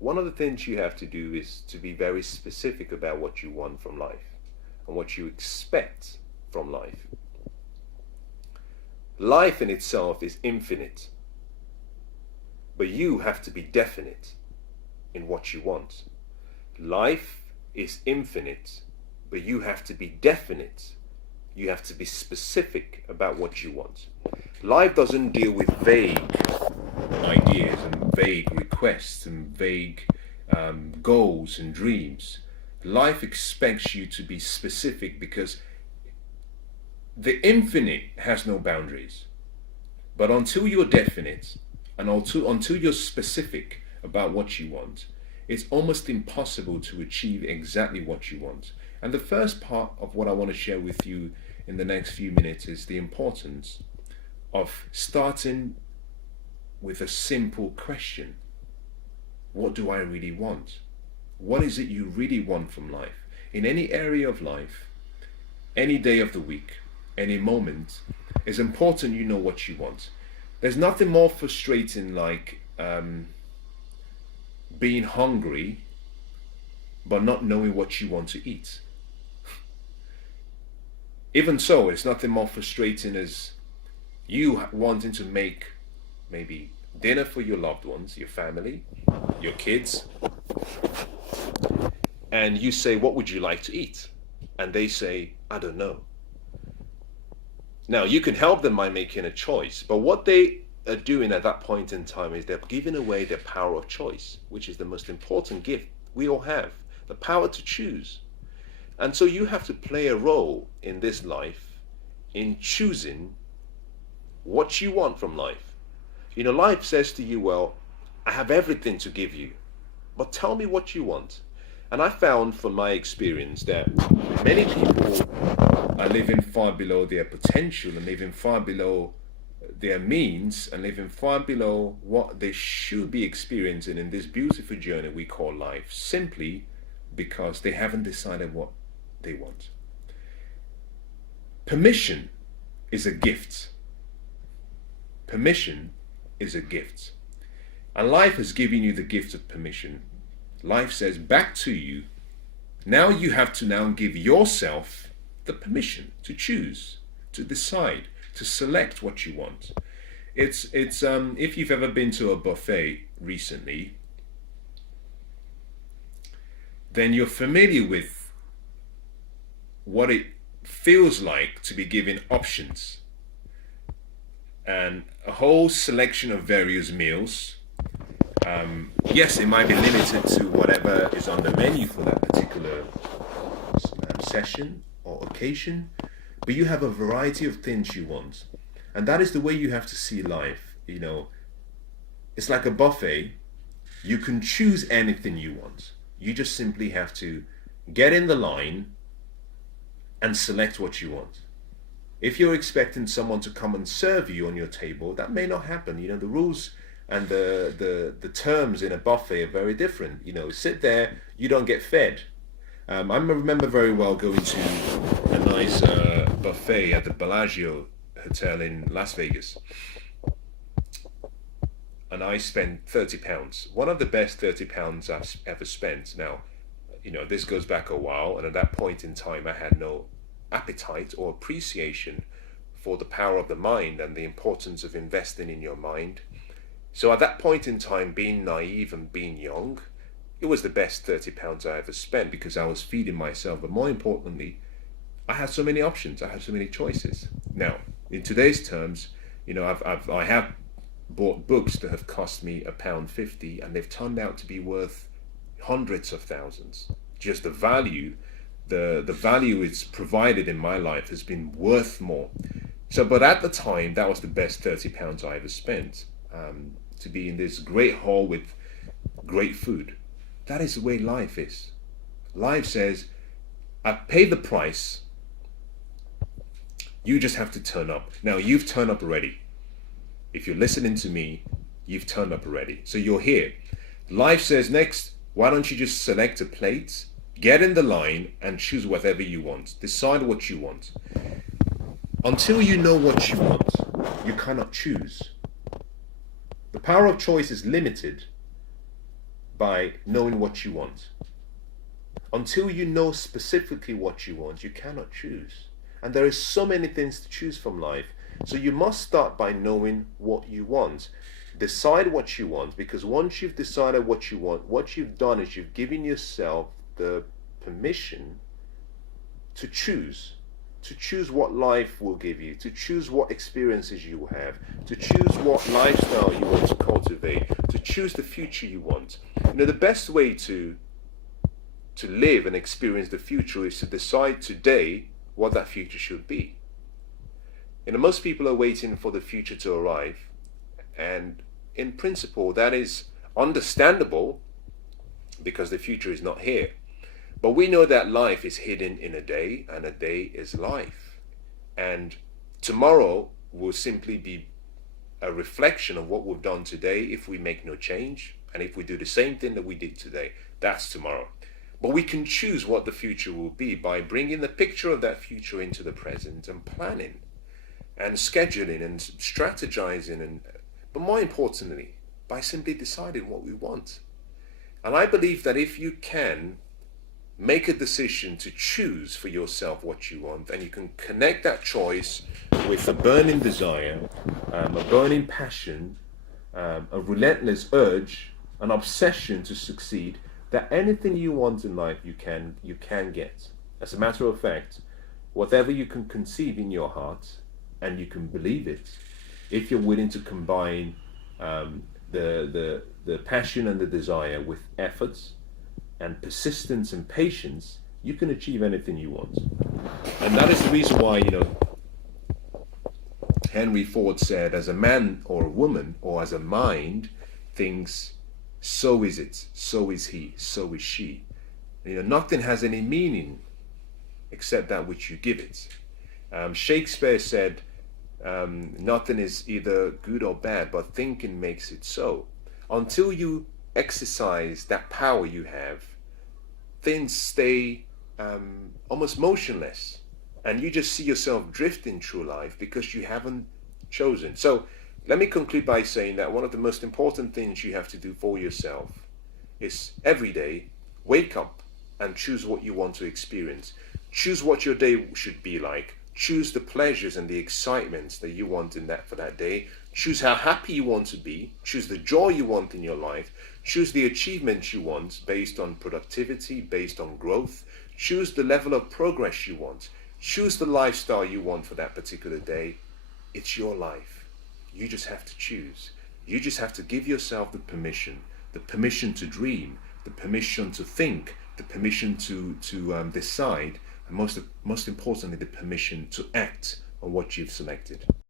one of the things you have to do is to be very specific about what you want from life and what you expect from life. Life in itself is infinite, but you have to be definite in what you want. Life is infinite, but you have to be definite. You have to be specific about what you want. Life doesn't deal with vague ideas and vague requests and vague goals and dreams. Life expects you to be specific because the infinite has no boundaries. But until you're definite and until you're specific about what you want, it's almost impossible to achieve exactly what you want. And the first part of what I want to share with you in the next few minutes is the importance of starting with a simple question. What do I really want? What is it you really want from life? In any area of life, any day of the week, any moment, it's important you know what you want. There's nothing more frustrating like being hungry but not knowing what you want to eat. Even so, it's nothing more frustrating as you wanting to make maybe dinner for your loved ones, your family, your kids, and you say, what would you like to eat? And they say, I don't know. Now, you can help them by making a choice, but what they are doing at that point in time is they're giving away their power of choice, which is the most important gift we all have, the power to choose. And so you have to play a role in this life in choosing what you want from life. You know, life says to you, well, I have everything to give you, but tell me what you want. And I found from my experience that many people are living far below their potential and living far below their means and living far below what they should be experiencing in this beautiful journey we call life, simply because they haven't decided what they want. Permission is a gift. Permission is a gift. And life has given you the gift of permission. Life says back to you, now you have to now give yourself the permission to choose, to decide, to select what you want. It's if you've ever been to a buffet recently, then you're familiar with what it feels like to be given options and a whole selection of various meals. Yes, it might be limited to whatever is on the menu for that particular session or occasion, but you have a variety of things you want. And that is the way you have to see life. You know, it's like a buffet. You can choose anything you want. You just simply have to get in the line and select what you want. If you're expecting someone to come and serve you on your table, that may not happen. You know, the rules and the terms in a buffet are very different. You know, sit there, you don't get fed. I remember very well going to a nice buffet at the Bellagio Hotel in Las Vegas. And I spent £30. One of the best £30 I've ever spent. Now, you know, this goes back a while, and at that point in time, I had no appetite or appreciation for the power of the mind and the importance of investing in your mind. So at that point in time, being naive and being young, it was the best £30 I ever spent because I was feeding myself. But more importantly, I had so many options. I had so many choices. Now, in today's terms, you know, I have bought books that have cost me £1.50 and they've turned out to be worth hundreds of thousands. Just the value it's provided in my life has been worth more. So, but at the time, that was the best £30 I ever spent. To be in this great hall with great food. That is the way life is. Life says, I've paid the price. You just have to turn up. Now, you've turned up already. If you're listening to me, you've turned up already. So you're here. Life says, next, why don't you just select a plate, get in the line, and choose whatever you want. Decide what you want. Until you know what you want, you cannot choose. The power of choice is limited by knowing what you want. Until you know specifically what you want, you cannot choose. And there is so many things to choose from life. So you must start by knowing what you want. Decide what you want, because once you've decided what you want, what you've done is you've given yourself the permission to choose what life will give you, to choose what experiences you will have, to choose what lifestyle you want to cultivate, to choose the future you want. The best way to live and experience the future is to decide today what that future should be. Most people are waiting for the future to arrive, and in principle that is understandable because the future is not here. But we know that life is hidden in a day, and a day is life. And tomorrow will simply be a reflection of what we've done today if we make no change, and if we do the same thing that we did today, that's tomorrow. But we can choose what the future will be by bringing the picture of that future into the present and planning and scheduling and strategizing, but more importantly, by simply deciding what we want. And I believe that if you can make a decision to choose for yourself what you want, and you can connect that choice with a burning desire, a burning passion, a relentless urge, an obsession to succeed, that anything you want in life you can get. As a matter of fact, whatever you can conceive in your heart and you can believe it, if you're willing to combine the passion and the desire with efforts and persistence and patience, you can achieve anything you want. And that is the reason why, Henry Ford said, as a man or a woman or as a mind thinks, so is it, so is he, so is she. Nothing has any meaning except that which you give it. Shakespeare said, nothing is either good or bad, but thinking makes it so. Until you exercise that power you have, things stay almost motionless, and you just see yourself drifting through life because you haven't chosen. So let me conclude by saying that one of the most important things you have to do for yourself is every day wake up and choose what you want to experience. Choose what your day should be like. Choose the pleasures and the excitements that you want for that day. Choose how happy you want to be. Choose the joy you want in your life. Choose the achievements you want based on productivity, based on growth. Choose the level of progress you want. Choose the lifestyle you want for that particular day. It's your life. You just have to choose. You just have to give yourself the permission to dream, the permission to think, the permission to decide, and most importantly, the permission to act on what you've selected.